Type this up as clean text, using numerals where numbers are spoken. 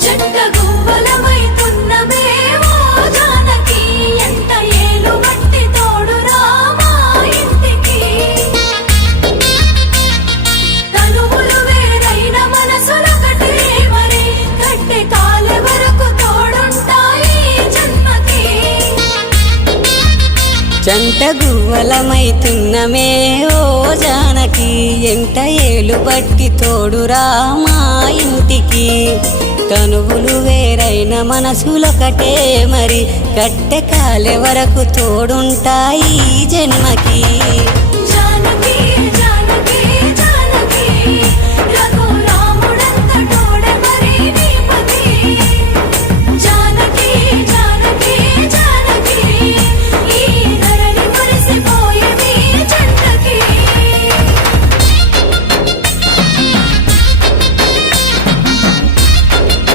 జంట గువ్వలమైతున్నమే ఓ జానకి ఎంత ఏలు బట్టి తోడురా మా ఇంటికి తనువులు వేరైన మనసులొకటే మరి కట్టె కాలే వరకు తోడుంటాయి జన్మకి జంట గువ్వలమైతున్నమే ఓ జానకి ఎంట ఏలు బట్టి తోడురా మా ఇంటికి తనువులు వేరైన మనసులొకటే మరి కట్టె కాలే వరకు తోడుంటాయి జన్మకి